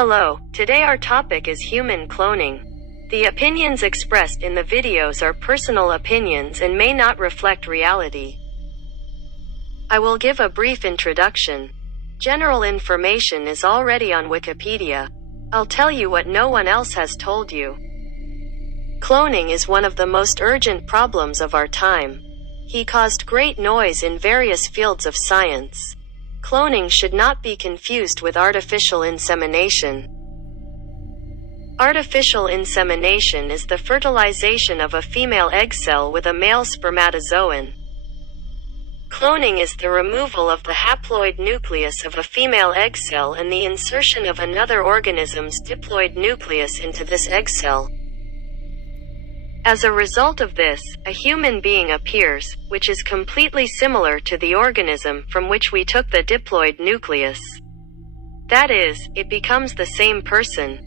Hello, today our topic is human cloning. The opinions expressed in the videos are personal opinions and may not reflect reality. I will give a brief introduction. General information is already on Wikipedia. I'll tell you what no one else has told you. Cloning is one of the most urgent problems of our time. He caused great noise in various fields of science. Cloning should not be confused with artificial insemination. Artificial insemination is the fertilization of a female egg cell with a male spermatozoan. Cloning is the removal of the haploid nucleus of a female egg cell and the insertion of another organism's diploid nucleus into this egg cell. As a result of this, a human being appears, which is completely similar to the organism from which we took the diploid nucleus. That is, it becomes the same person.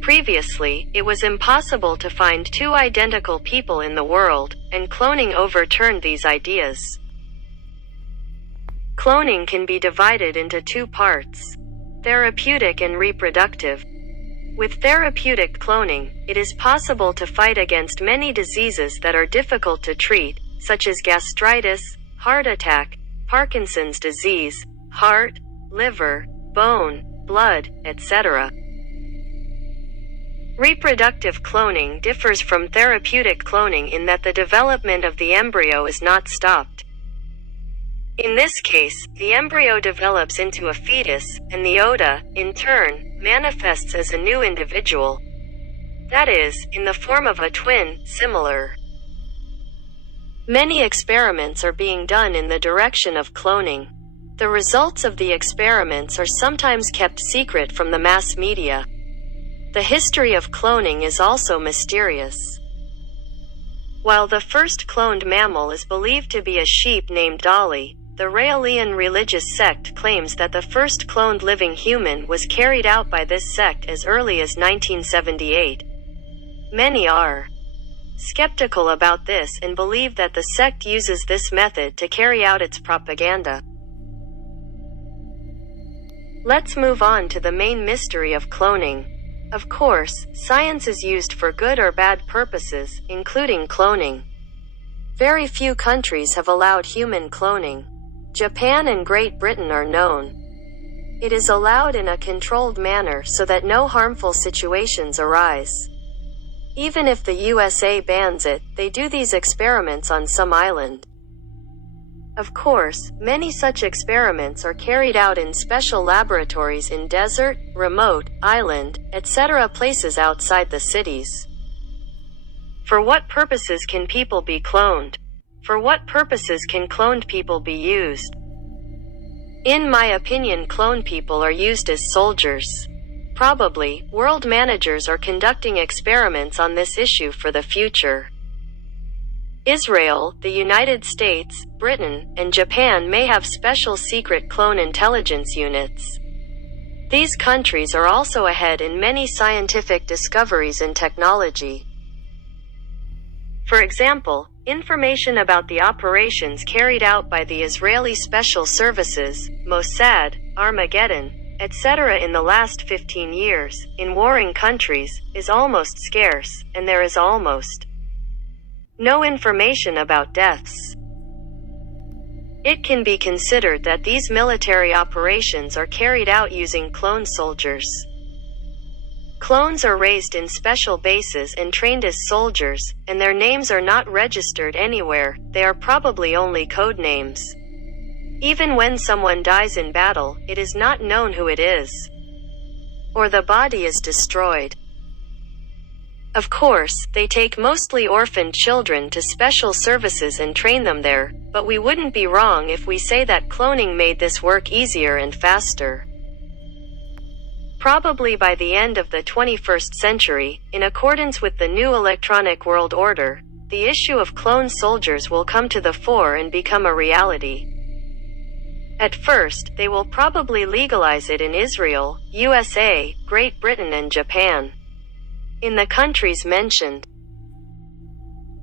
Previously, it was impossible to find two identical people in the world, and cloning overturned these ideas. Cloning can be divided into two parts: therapeutic and reproductive. With therapeutic cloning, it is possible to fight against many diseases that are difficult to treat, such as gastritis, heart attack, Parkinson's disease, heart, liver, bone, blood, etc. Reproductive cloning differs from therapeutic cloning in that the development of the embryo is not stopped. In this case, the embryo develops into a fetus, and the ota, in turn, manifests as a new individual. That is, in the form of a twin, similar. Many experiments are being done in the direction of cloning. The results of the experiments are sometimes kept secret from the mass media. The history of cloning is also mysterious. While the first cloned mammal is believed to be a sheep named Dolly, the Raelian religious sect claims that the first cloned living human was carried out by this sect as early as 1978. Many are skeptical about this and believe that the sect uses this method to carry out its propaganda. Let's move on to the main mystery of cloning. Of course, science is used for good or bad purposes, including cloning. Very few countries have allowed human cloning. Japan and Great Britain are known. It is allowed in a controlled manner so that no harmful situations arise. Even if the USA bans it, they do these experiments on some island. Of course, many such experiments are carried out in special laboratories in desert, remote, island, etc. places outside the cities. For what purposes can people be cloned? For what purposes can cloned people be used? In my opinion, clone people are used as soldiers. Probably, world managers are conducting experiments on this issue for the future. Israel, the United States, Britain, and Japan may have special secret clone intelligence units. These countries are also ahead in many scientific discoveries and technology. For example, information about the operations carried out by the Israeli Special Services, Mossad, Armageddon, etc. in the last 15 years, in warring countries, is almost scarce, and there is almost no information about deaths. It can be considered that these military operations are carried out using clone soldiers. Clones are raised in special bases and trained as soldiers, and their names are not registered anywhere, they are probably only code names. Even when someone dies in battle, it is not known who it is. Or the body is destroyed. Of course, they take mostly orphaned children to special services and train them there, but we wouldn't be wrong if we say that cloning made this work easier and faster. Probably by the end of the 21st century, in accordance with the new electronic world order, the issue of clone soldiers will come to the fore and become a reality. At first, they will probably legalize it in Israel, USA, Great Britain and Japan. In the countries mentioned.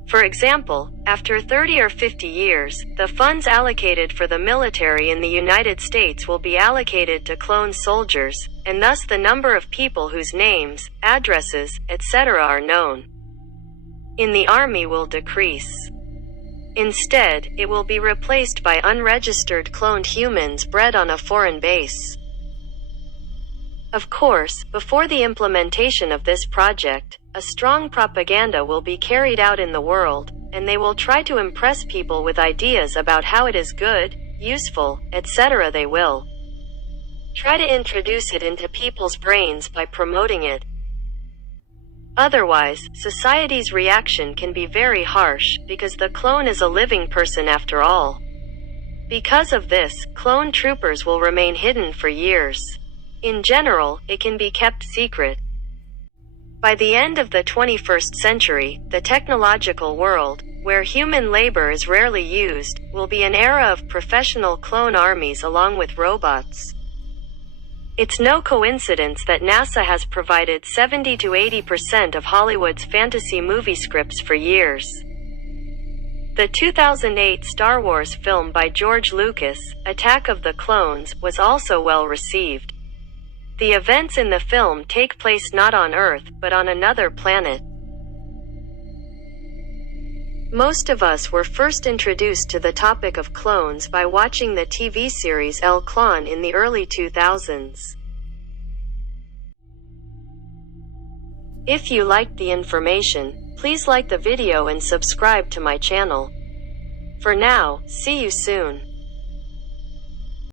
For example, after 30 or 50 years, the funds allocated for the military in the United States will be allocated to clone soldiers, and thus the number of people whose names, addresses, etc. are known in the army will decrease. Instead, it will be replaced by unregistered cloned humans bred on a foreign base. Of course, before the implementation of this project, a strong propaganda will be carried out in the world, and they will try to impress people with ideas about how it is good, useful, etc. They will try to introduce it into people's brains by promoting it. Otherwise, society's reaction can be very harsh, because the clone is a living person after all. Because of this, clone troopers will remain hidden for years. In general, it can be kept secret. By the end of the 21st century, the technological world, where human labor is rarely used, will be an era of professional clone armies along with robots. It's no coincidence that NASA has provided 70 to 80% of Hollywood's fantasy movie scripts for years. The 2008 Star Wars film by George Lucas, Attack of the Clones, was also well received. The events in the film take place not on Earth, but on another planet. Most of us were first introduced to the topic of clones by watching the TV series El Clon in the early 2000s. If you liked the information, please like the video and subscribe to my channel. For now, see you soon.